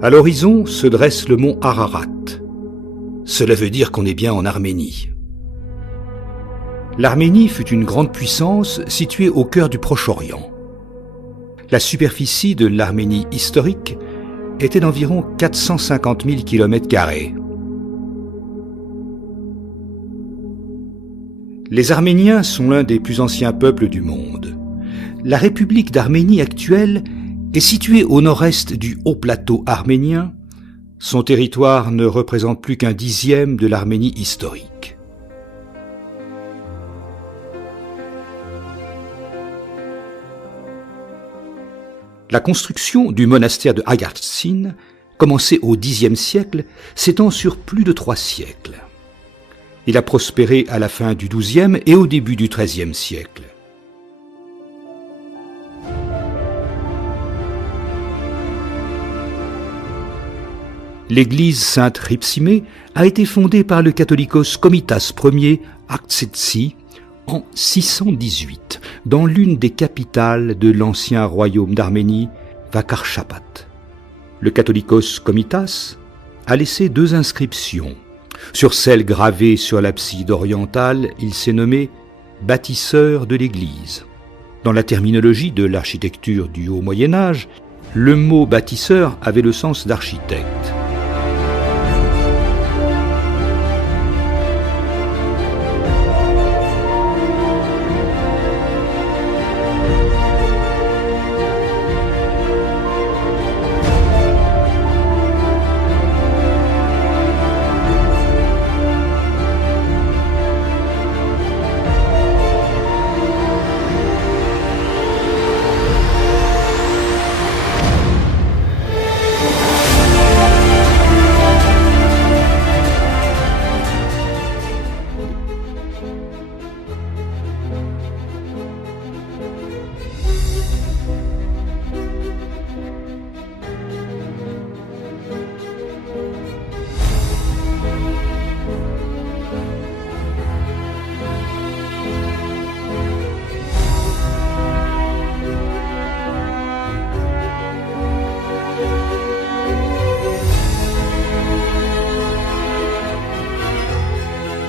À l'horizon se dresse le mont Ararat. Cela veut dire qu'on est bien en Arménie. L'Arménie fut une grande puissance située au cœur du Proche-Orient. La superficie de l'Arménie historique était d'environ 450 000 km². Les Arméniens sont l'un des plus anciens peuples du monde. La République d'Arménie actuelle est située au nord-est du haut plateau arménien. Son territoire ne représente plus qu'un dixième de l'Arménie historique. La construction du monastère de Agatsin, commencée au Xe siècle, s'étend sur plus de 3 siècles. Il a prospéré à la fin du XIIe et au début du XIIIe siècle. L'église Sainte-Ripsimé a été fondée par le catholicos Komitas Ier Aktsetsi en 618, dans l'une des capitales de l'ancien royaume d'Arménie, Vakarchapat. Le catholicos Komitas a laissé 2 inscriptions. Sur celle gravée sur l'abside orientale, il s'est nommé « bâtisseur de l'église ». Dans la terminologie de l'architecture du Haut Moyen-Âge, le mot « bâtisseur » avait le sens d'architecte.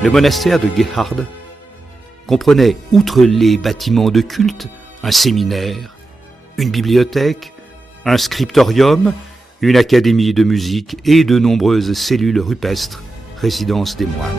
Le monastère de Gerhard comprenait, outre les bâtiments de culte, un séminaire, une bibliothèque, un scriptorium, une académie de musique et de nombreuses cellules rupestres, résidence des moines.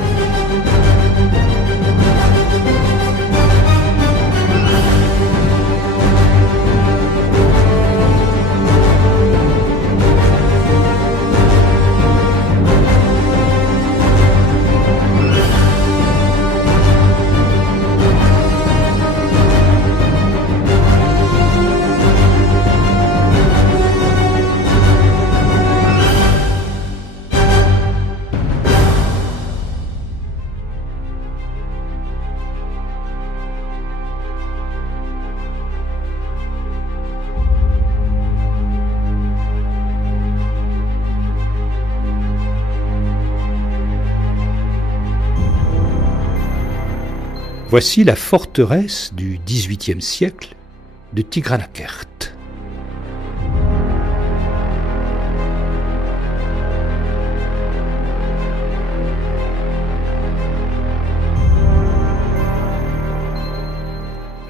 Voici la forteresse du XVIIIe siècle de Tigranakert.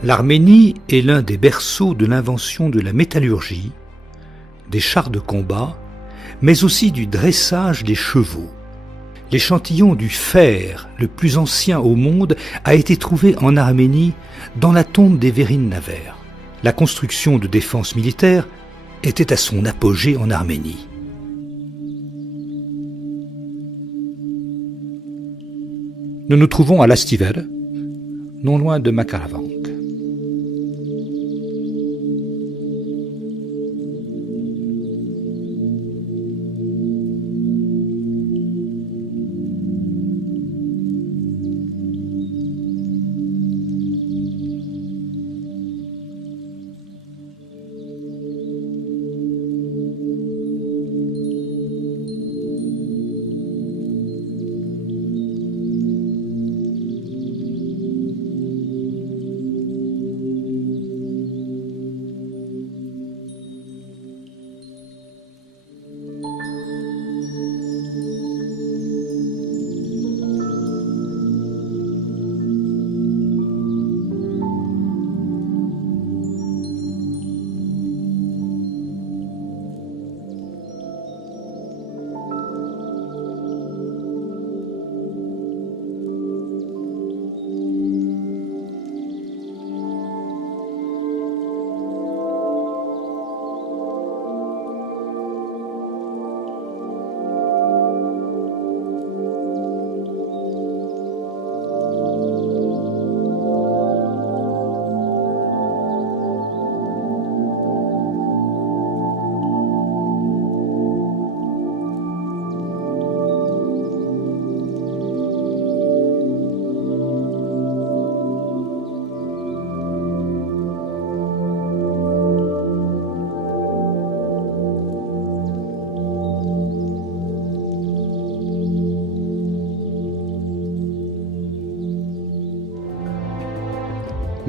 L'Arménie est l'un des berceaux de l'invention de la métallurgie, des chars de combat, mais aussi du dressage des chevaux. L'échantillon du fer le plus ancien au monde a été trouvé en Arménie dans la tombe des Vérines-Naver. La construction de défense militaire était à son apogée en Arménie. Nous nous trouvons à Lastiver, non loin de Makaravank.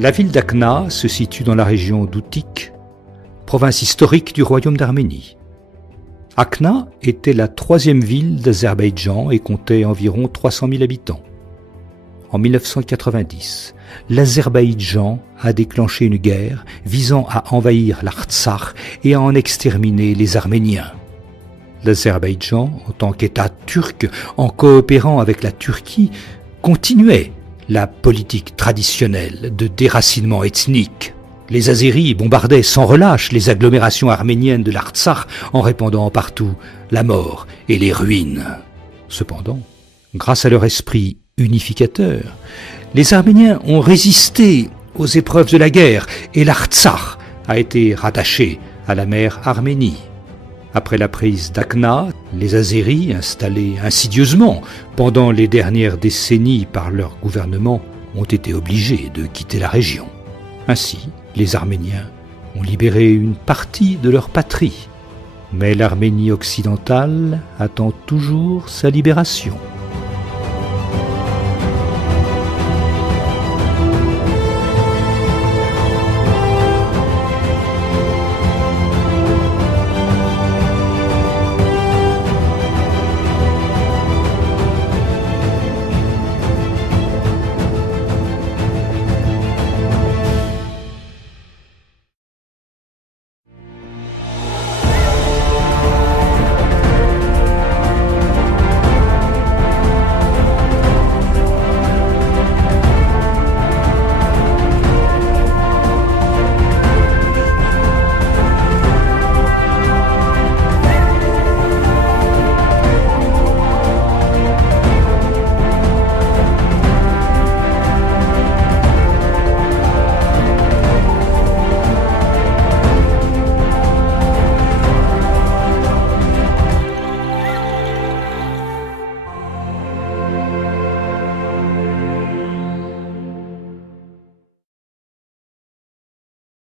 La ville d'Akhna se situe dans la région d'Outik, province historique du royaume d'Arménie. Akhna était la troisième ville d'Azerbaïdjan et comptait environ 300 000 habitants. En 1990, l'Azerbaïdjan a déclenché une guerre visant à envahir l'Artsakh et à en exterminer les Arméniens. L'Azerbaïdjan, en tant qu'État turc, en coopérant avec la Turquie, continuait la politique traditionnelle de déracinement ethnique. Les Azéris bombardaient sans relâche les agglomérations arméniennes de l'Artsakh en répandant partout la mort et les ruines. Cependant, grâce à leur esprit unificateur, les Arméniens ont résisté aux épreuves de la guerre et l'Artsakh a été rattaché à la mer Arménie. Après la prise d'Akhna, les Azéris, installés insidieusement pendant les dernières décennies par leur gouvernement, ont été obligés de quitter la région. Ainsi, les Arméniens ont libéré une partie de leur patrie. Mais l'Arménie occidentale attend toujours sa libération.